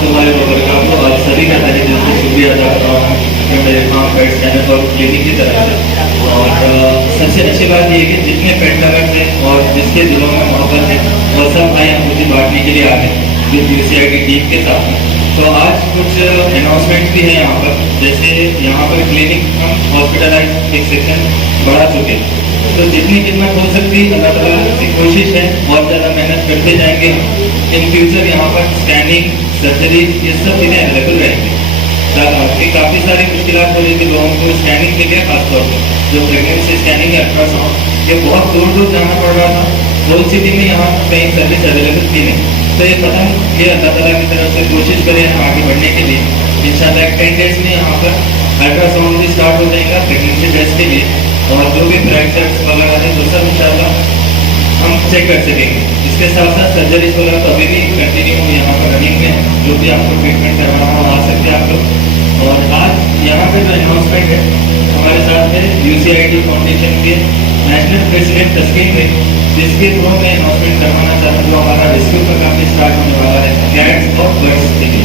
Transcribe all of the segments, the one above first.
तुम्हारे प्रोग्राम को आप सभी का तहे दिल से शुक्रिया अदा कर रहा हूँ कि मेरे यहाँ पेट चैनल और क्लिनिक की तरफ से। और सबसे अच्छी बात यह है कि जितने पेट लवर्स हैं और जिसके दिलों में मोहब्बत है वो सब भाई हम मुझे बांटने के लिए आ गए जो यूसीआई की टीम के साथ। तो आज कुछ अनाउंसमेंट भी है यहाँ पर, जैसे यहाँ पर क्लिनिक हम हॉस्पिटलाइज एक सेक्शन बढ़ा चुके हैं। तो जितनी खिदमत हो सकती अल्लाह ताला की कोशिश है, और ज़्यादा मेहनत करते जाएंगे। इन फ्यूचर यहाँ पर स्कैनिंग, सर्जरी, ये सब चीज़ें अवेलेबल रहेंगी। काफ़ी सारी मुश्किलात हो रही थी लोगों को स्कैनिंग के लिए, खासतौर पर जो प्रेगनेंसी स्कैनिंग है, अल्ट्रासाउंड, ये बहुत दूर दूर जाना पड़ रहा था। होल सिटी में यहाँ कहीं सर्विस अवेलेबल थी नहीं। तो ये पता ये अल्लाह ताला की तरफ से कोशिश करें हम आगे बढ़ने के लिए। इंशाल्लाह 10 डेज में यहाँ पर अल्ट्रासाउंड भी स्टार्ट हो जाएगा प्रेगनेंसी टेस्ट के लिए, और जो भी फ्रैक्चर्स वगैरह है वो सब इंशाल्लाह हम चेक कर सकेंगे। इसके साथ साथ सर्जरीज वगैरह तो अभी भी कंटिन्यू यहाँ पर रनिंग में, जो भी आपको ट्रीटमेंट करवाना हो आ सकते हैं आप लोग। और आज यहाँ पे जो अनाउंसमेंट है हमारे साथ है यूसीआईडी फाउंडेशन के नेशनल प्रेसिडेंट तस्कीन है, जिसके थ्रू मैं अनाउंसमेंट करवाना चाहता हूँ जो हमारा रेस्क्यू का काम स्टार्ट होने वाला है कैट्स और बर्ड्स के लिए।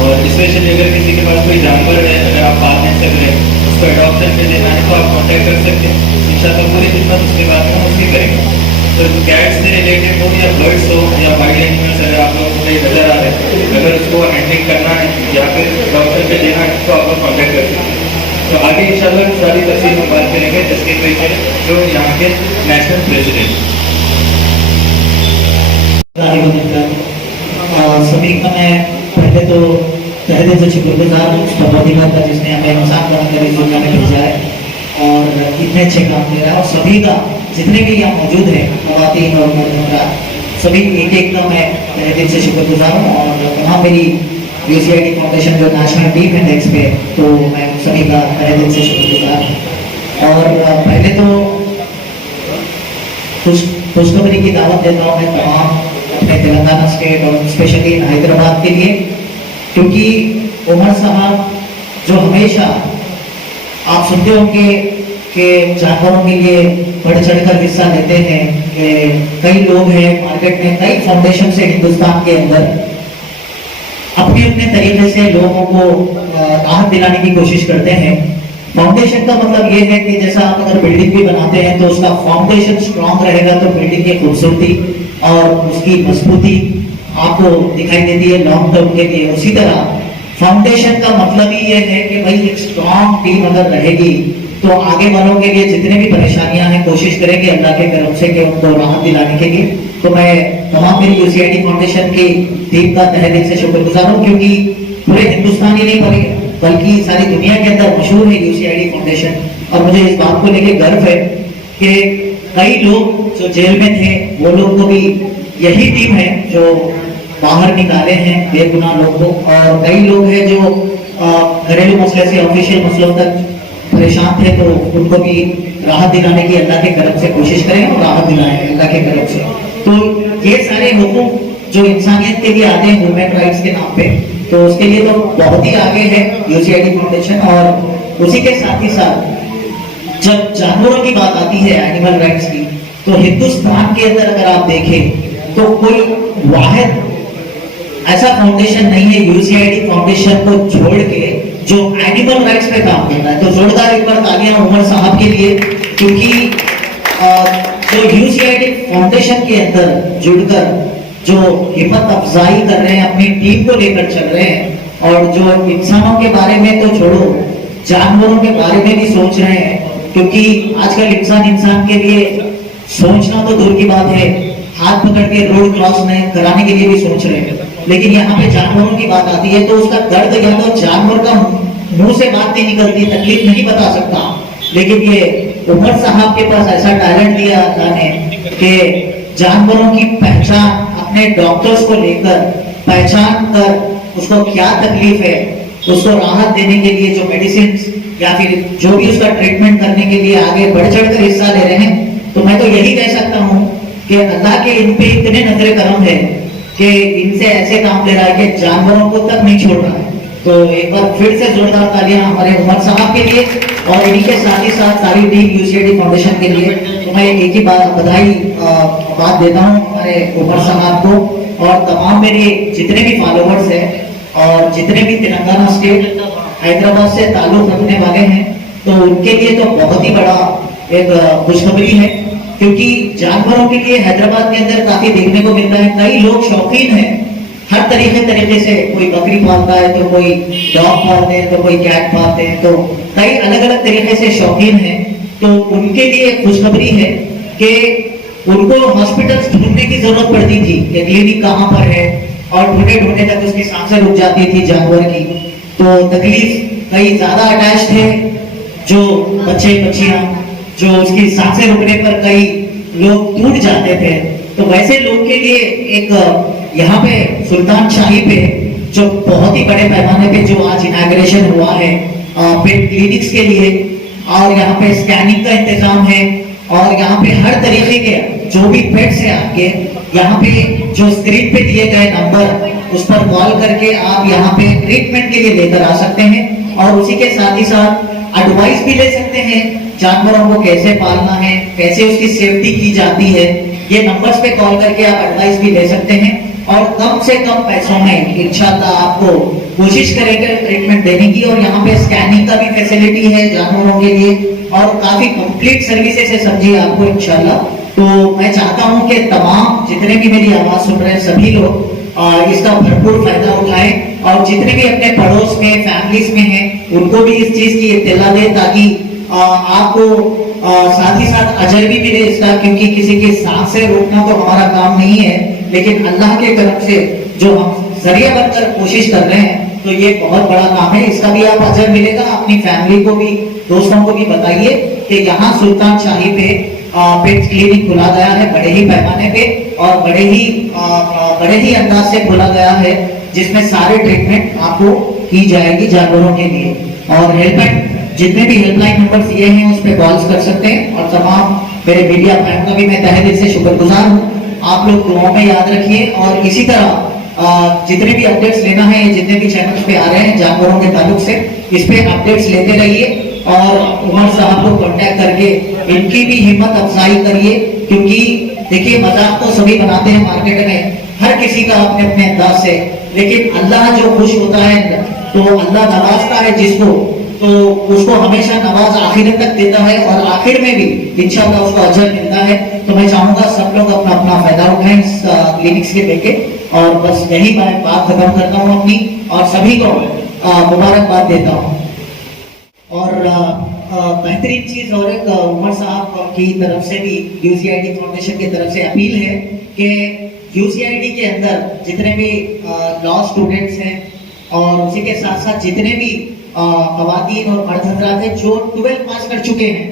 और स्पेशली अगर किसी के पास कोई जानवर है, अगर आप पाल नहीं सक रहे, उसको अडॉप्शन पे देना है तो आप कॉन्टैक्ट कर सकते हैं। इंशाल्लाह पूरी खिदमत उसके बाद में हम उसकी करेंगे। तो कैट्स से रिलेटेड हो या बर्ड्स हो या वाइल्ड एनिमल्स, अगर आप लोगों को कहीं नजर आ रहे हैं, अगर उसको हैंडलिंग करना है या फिर डॉक्टर पे देना है तो आप लोग कॉन्टैक्ट कर सकते हैं। तो आगे इंशाल्लाह सारी तफसील में बात करेंगे जिसके पीछे जो यहाँ के नेशनल प्रेसिडेंट। सभी का मैं पहले तो तहे दिल से शुक्रगुजार हूँ पदाधिकारी का जिसने हमें इंसान बनाकर इस दुनिया में भेजा है और इतने अच्छे काम दे रहा है। और सभी का जितने भी यहाँ मौजूद हैं खवातीन और मर्द, सभी एक का मैं तहे दिल से शुक्रगुजार हूँ। और वहाँ मेरी यूसीआईडी फाउंडेशन जो नेशनल टीम है नेक्स्ट पे, तो मैं सभी का तहे दिल से शुक्रगुजार हूँ। और पहले तो खुशखबरी की दावत देता हूँ मैं तमाम अपने तेलंगाना स्टेट और स्पेशली हैदराबाद के लिए, क्योंकि उमर साहब जो हमेशा आप सुनते होंगे कि जानवरों के लिए बढ़ चढ़कर हिस्सा लेते हैं, कि कई लोग हैं मार्केट में, कई फाउंडेशन से हिंदुस्तान के अंदर अपने अपने तरीके से लोगों को राहत दिलाने की कोशिश करते हैं। फाउंडेशन का मतलब ये है कि जैसा आप अगर बिल्डिंग भी बनाते हैं तो उसका फाउंडेशन स्ट्रांग रहेगा तो बिल्डिंग की खूबसूरती और उसकी मजबूती आपको दिखाई देती है लॉन्ग टर्म के लिए। उसी तरह फाउंडेशन का मतलब ही ये है कि भाई एक स्ट्रांग टीम अगर रहेगी तो आगे वालों के लिए जितने भी परेशानियां हैं कोशिश करेंगे अल्लाह के करम से कि उनको राहत दिलाने के लिए। तो मैं तमाम मेरी यूसीआईडी फाउंडेशन की टीम का तहे दिल से शुक्रगुजार हूँ, क्योंकि पूरे हिंदुस्तान ही नहीं बल्कि सारी दुनिया के अंदर मशहूर है यूसीआईडी फाउंडेशन। और मुझे इस बात को लेकर गर्व है कि कई लोग जो जेल में थे वो लोग को भी यही टीम है जो बाहर निकाले हैं बेगुनाह लोगों को, और कई लोग हैं जो घरेलू मसले से ऑफिशियल मसलों तक परेशान थे तो उनको भी राहत दिलाने की अल्लाह के करम से कोशिश करें और राहत दिलाएं अल्लाह के करम से। तो ये सारे हुकूम जो इंसानियत के लिए आते हैं ह्यूमन राइट्स के नाम पे, तो उसके लिए तो बहुत ही आगे है यूसीआईडी फाउंडेशन। और उसी के साथ ही साथ जब जानवरों की बात आती है एनिमल राइट्स की, तो हिंदुस्तान के अंदर अगर आप देखें तो कोई वाहिद ऐसा फाउंडेशन नहीं है यूसीआईडी फाउंडेशन को छोड़ के जो एनिमल राइट्स पे काम करता है। तो जोरदार एक बार तालियां उमर साहब के लिए, क्योंकि जो यूसीआईडी फाउंडेशन के अंदर जुड़कर जो हिम्मत अफजाई कर रहे हैं, अपनी टीम को लेकर चल रहे हैं, और जो इंसानों के बारे में तो छोड़ो जानवरों के बारे में भी सोच रहे हैं, क्योंकि आजकल इंसान के लिए सोचना तो दूर की बात है, हाथ पकड़ के रोड क्रॉस कराने के लिए भी सोच रहे हैं। लेकिन यहाँ पे जानवरों की बात आती है तो उसका दर्द या तो जानवर का मुंह से बात नहीं निकलती, तकलीफ नहीं बता सकता, लेकिन ये उमर साहब के पास ऐसा टैलेंट दिया अल्लाह ने कि जानवरों की पहचान अपने डॉक्टर्स को लेकर पहचान कर उसको क्या तकलीफ है उसको राहत देने के लिए जो मेडिसिन या फिर जो भी उसका ट्रीटमेंट करने के लिए आगे बढ़ चढ़कर हिस्सा ले रहे हैं। तो मैं तो यही कह सकता हूँ कि अल्लाह के इन पे इतने नजरे करम है कि इनसे ऐसे काम ले रहा है कि जानवरों को तक नहीं छोड़ रहा है। तो एक बार फिर से जोरदार तालियां हमारे उमर साहब के लिए और इन्हीं के साथ ही साथ सारी टीम यूसीआईडी फाउंडेशन के लिए। तो मैं एक ही बधाई बात देता हूं हमारे उमर साहब को और तमाम मेरे जितने भी फॉलोवर्स हैं और जितने भी तेलंगाना स्टेट हैदराबाद से ताल्लुक रखने वाले हैं, तो उनके लिए तो बहुत ही बड़ा एक खुशखबरी है, क्योंकि जानवरों के लिए हैदराबाद के अंदर काफी देखने को मिलता है। कई लोग शौकीन हैं हर तरीके से, कोई बकरी पालता है तो कोई डॉग पालते हैं तो कोई कैट पालते हैं, तो कई अलग अलग तरीके से शौकीन हैं। तो उनके लिए खुशखबरी है कि उनको हॉस्पिटल्स ढूंढने की जरूरत पड़ती थी कि क्लिनिक कहाँ पर है, और ढूंढे ढूंढे तक उसकी सांसें रुक जाती थी जानवर की, तो तकलीफ कई ज्यादा अटैच थे जो बच्चे बच्चियां, जो उसकी सांसें रुकने पर कई लोग टूट जाते थे। तो वैसे लोग के लिए एक यहाँ पे सुल्तान शाही पे जो बहुत ही बड़े पैमाने पे जो आज इनॉग्रेशन हुआ है पेट क्लिनिक्स के लिए, और यहाँ पे स्कैनिंग का इंतजाम है, और यहाँ पे हर तरीके के जो भी पेट्स है आपके, यहाँ पे जो स्क्रीन पे दिए गए नंबर उस पर कॉल करके आप यहाँ पे ट्रीटमेंट के लिए लेकर आ सकते हैं, और उसी के साथ ही साथ एडवाइस भी ले सकते हैं जानवरों को कैसे पालना है, कैसे उसकी सेफ्टी की जाती है। ये नंबर्स पे कॉल करके आप एडवाइस भी ले सकते हैं, और कम से कम पैसों में इंशाल्लाह आपको कोशिश करेंगे ट्रीटमेंट देने की। और यहाँ पे स्कैनिंग का भी फैसिलिटी है जानवरों के लिए, और काफी कंप्लीट सर्विसेज है समझिए आपको इंशाल्लाह। तो मैं चाहता हूँ कि तमाम जितने भी मेरी आवाज सुन रहे हैं सभी लोग इसका भरपूर फायदा उठाएं, और जितने भी अपने पड़ोस में फैमिलीज में हैं उनको भी इस चीज की इत्तला दें, ताकि आपको साथ ही साथ अजर भी मिले इसका, क्योंकि किसी की सांसें रोकना तो हमारा काम नहीं है, लेकिन अल्लाह के तरफ से जो हम जरिया बनकर कोशिश कर रहे हैं, तो ये बहुत बड़ा काम है, इसका भी आप अजर मिलेगा। अपनी फैमिली को भी, दोस्तों को भी बताइए कि यहाँ सुल्तान शाही पे पेट क्लिनिक खुला गया है बड़े ही पैमाने पे, और बड़े ही अंदाज से खोला गया है, जिसमें सारे ट्रीटमेंट आपको की जाएगी जानवरों के लिए। और हेल्पलाइन, जितने भी हेल्पलाइन नंबर दिए हैं उस पर कॉल्स कर सकते हैं, और तमाम मेरे मीडिया फ्रेंड का भी मैं तहे दिल से शुक्रगुजार हूँ। आप लोग दुआओं में याद रखिए, और इसी तरह जितने भी अपडेट्स लेना है, जितने भी चैनल्स पे आ रहे हैं जानवरों के ताल्लुक से, इस पे अपडेट्स लेते रहिए, और उमर साहब को कांटेक्ट करके इनकी भी हिम्मत अफजाई करिए, क्योंकि देखिए मजाक तो सभी बनाते हैं मार्केट में, हर किसी का अपने अपने अंदाज से, लेकिन अल्लाह जो खुश होता है तो अल्लाह नवाजता है जिसको, तो उसको हमेशा नवाज आखिर तक देता है, और आखिर में भी इंशाल्लाह उसको अजर मिलता है। तो मैं चाहूंगा सब लोग अपना अपना फायदा उठाएं इस क्लिनिक्स के लेके, और बस यही मैं बात खत्म करता हूँ अपनी, और सभी को मुबारकबाद देता हूँ। और बेहतरीन चीज और एक उमर साहब की तरफ से भी यूसीआईडी फाउंडेशन की तरफ से अपील है कि यूसीआईडी के अंदर जितने भी लॉ स्टूडेंट्स हैं, और उसी के साथ साथ जितने भी खवातीन और मर्द हजरात हैं जो 12 पास कर चुके हैं,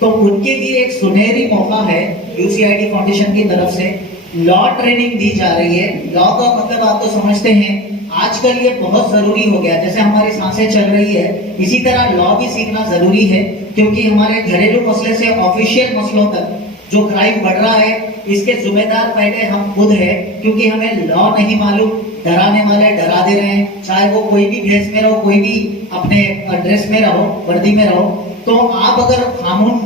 तो उनके लिए एक सुनहरी मौका है यूसीआईडी फाउंडेशन की तरफ से लॉ ट्रेनिंग दी जा रही है। लॉ का मतलब आप तो समझते हैं, आजकल ये बहुत जरूरी हो गया, जैसे हमारी सांसें चल रही है इसी तरह लॉ भी सीखना जरूरी है, क्योंकि हमारे घरेलू मसले से ऑफिशियल मसलों तक जो क्राइम बढ़ रहा है, इसके जिम्मेदार पहले हम खुद हैं, क्योंकि हमें लॉ नहीं मालूम, डराने वाले डरा दे रहे हैं, चाहे वो कोई भी ड्रेस में रहो, कोई भी अपने ड्रेस में रहो, वर्दी में रहो। तो आप अगर कानून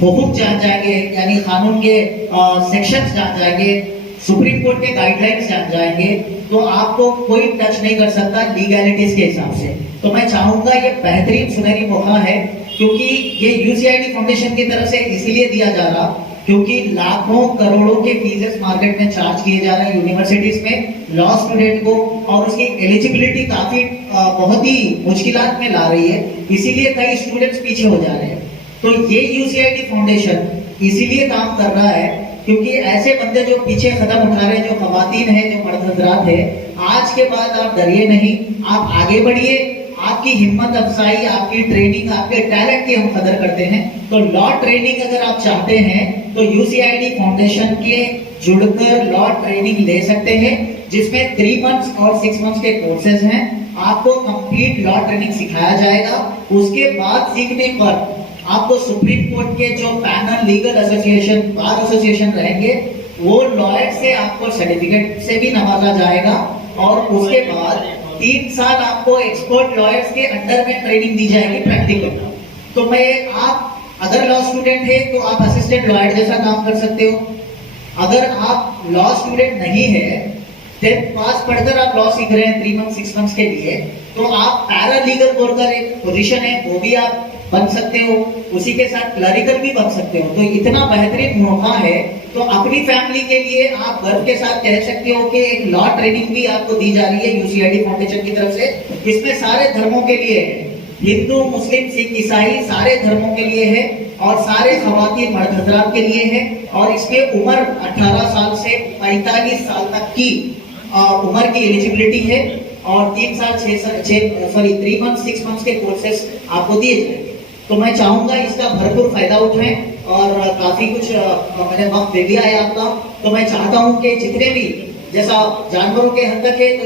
हुकूक जान जाएंगे, यानी कानून के सेक्शंस जान जाएंगे, सुप्रीम कोर्ट के गाइडलाइंस जान जाएंगे, तो आपको कोई टच नहीं कर सकता लीगैलिटीज के हिसाब से। तो मैं चाहूंगा ये बेहतरीन सुनहरी मौका है, क्योंकि ये यूसीआईडी फाउंडेशन की तरफ से इसीलिए दिया जा रहा, क्योंकि लाखों करोड़ों के फीसेस मार्केट में चार्ज किए जा रहे हैं यूनिवर्सिटीज में लॉ स्टूडेंट को, और उसकी एलिजिबिलिटी काफी बहुत ही मुश्किलात में ला रही है, इसीलिए कई स्टूडेंट्स पीछे हो जा रहे हैं। तो ये यूसीआईडी फाउंडेशन इसीलिए काम कर रहा है, क्योंकि ऐसे बंदे जो पीछे कदम उठा रहे हैं, जो खवातीन हैं, जो मर्द हजरात है, आज के बाद आप डरिए नहीं, आप आगे बढ़िए, आपकी हिम्मत अफजाई, आपकी ट्रेनिंग, आपके टैलेंट की हम कदर करते हैं। तो लॉ ट्रेनिंग अगर आप चाहते हैं तो यूसीआईडी फाउंडेशन के जुड़कर लॉ ट्रेनिंग ले सकते हैं, जिसमें 3 मंथ्स और 6 मंथ्स के कोर्सेज हैं। आपको कंप्लीट लॉ ट्रेनिंग सिखाया जाएगा, उसके बाद सीखने पर आपको सुप्रीम कोर्ट के जो panel, legal association, bar association रहेंगे, वो लॉयर से आपको सर्टिफिकेट से भी नवाजा जाएगा, और उसके बाद 3 साल आपको एक्सपर्ट लॉयर्स के अंडर में ट्रेनिंग दी जाएगी प्रैक्टिकल। तो मैं आप अगर लॉ स्टूडेंट है तो आप असिस्टेंट लॉयर जैसा काम कर सकते हो, अगर आप लॉ स्टूडेंट नहीं है 10th पास पढ़कर आप लॉ सीख रहे हैं 3 मंथ 6 मंथ्स के लिए, तो आप पैरा लीगल कोर्ट का एक पोजीशन है वो भी आप बन सकते हो, उसी के साथ क्लरिकल भी बन सकते हो। तो इतना बेहतरीन मौका है, तो अपनी फैमिली के लिए आप गर्व के साथ कह सकते हो कि एक लॉ ट्रेनिंग भी आपको दी जा रही है यूसीआईडी फाउंडेशन की तरफ से। इसमें सारे धर्मों के लिए है, हिंदू मुस्लिम सिख ईसाई सारे धर्मों के लिए है और सारे खवातीन मर्द हजरात के लिए है। और इसके उम्र 18 साल से 45 साल तक की उम्र की एलिजिबिलिटी है और 3 साल 3 मंथ 6 मंथ्स के कोर्सेस आपको दिए जाएंगे। तो मैं चाहूंगा इसका भरपूर फायदा उठाएं और काफी कुछ मैंने वक्त दे दिया है आपका, तो मैं चाहता हूं कि जितने भी जैसा जानवरों के हद तक है तो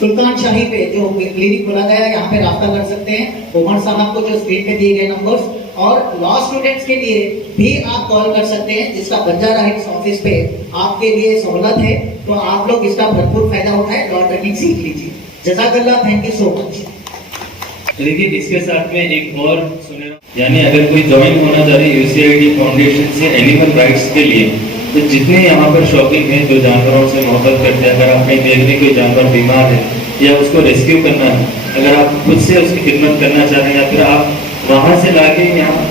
सुल्तान शाही पे जो क्लिनिक खोला गया है यहाँ पे राब्ता कर सकते हैं, उमर साहब को जो स्क्रीन पे दिए गए नंबर्स, और लॉ स्टूडेंट्स के लिए भी आप कॉल कर सकते हैं जिसका बंजारा हिल्स ऑफिस पे आपके लिए सहूलत है। तो आप लोग इसका भरपूर फायदा उठाएं, लॉ ट्रेनिंग सीख लीजिए। जज़ाकल्लाह, थैंक यू सो मच। लेकिन इसके साथ में एक और सुनेगा, यानी अगर कोई ज्वाइन होना चाह रही है यूसीआईडी फाउंडेशन से एनिमल राइट्स के लिए, तो जितने यहाँ पर शौकीन हैं जो जानवरों से मोहब्बत करते हैं, अगर आपने देख में कोई जानवर बीमार है या उसको रेस्क्यू करना है, अगर आप खुद से उसकी खिदमत करना चाह रहे हैं या फिर आप वहाँ से लाके यहाँ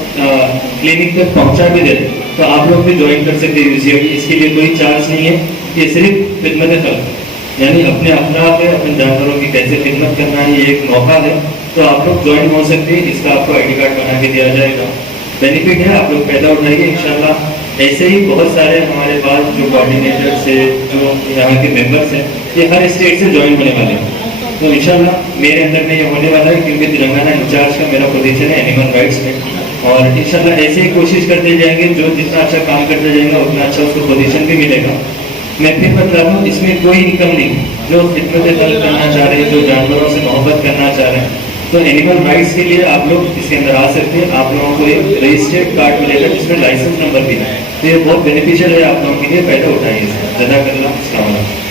क्लिनिक तक पहुँचा भी देते, तो आप लोग भी ज्वाइन कर सकते हैं यूसीआईडी। इसके लिए कोई चार्ज नहीं है, ये सिर्फ खिदमत खल्क, यानी अपने अफराद है अपने जानवरों की कैसे खिदमत करना है, ये एक मौका है। तो आप लोग ज्वाइन हो सकते हैं, इसका आपको आईडी कार्ड बना के दिया जाएगा, बेनिफिट है, आप लोग फायदा उठाइए इंशाल्लाह। ऐसे ही बहुत सारे हमारे पास जो कोऑर्डिनेटर्स है, जो यहाँ के मेंबर्स हैं, ये हर स्टेट से ज्वाइन होने वाले हैं। तो इंशाल्लाह मेरे अंदर में ये होने वाला है, क्योंकि तेलंगाना इंचार्ज का मेरा पोजीशन है एनिमल राइट्स में, और इंशाल्लाह ऐसे ही कोशिश करते जाएंगे, जो जितना अच्छा काम करते जाएंगे उतना अच्छा उसको पोजीशन भी मिलेगा। मैं फिर बता दूँ, इसमें कोई इनकम नहीं, जो खिदमत खल्क करना चाह रहे हैं, जो जानवरों से मोहब्बत करना चाह रहे हैं, तो एनिमल राइट्स के लिए आप लोग इसके अंदर आ सकते हैं। आप लोगों को एक रजिस्टर्ड कार्ड मिलेगा जिसमें लाइसेंस नंबर भी है, तो ये बहुत बेनिफिशियल है आप लोगों के लिए, फायदा उठाइए इसका। जज़ाकल्लाह, अस्सलाम वालेकुम।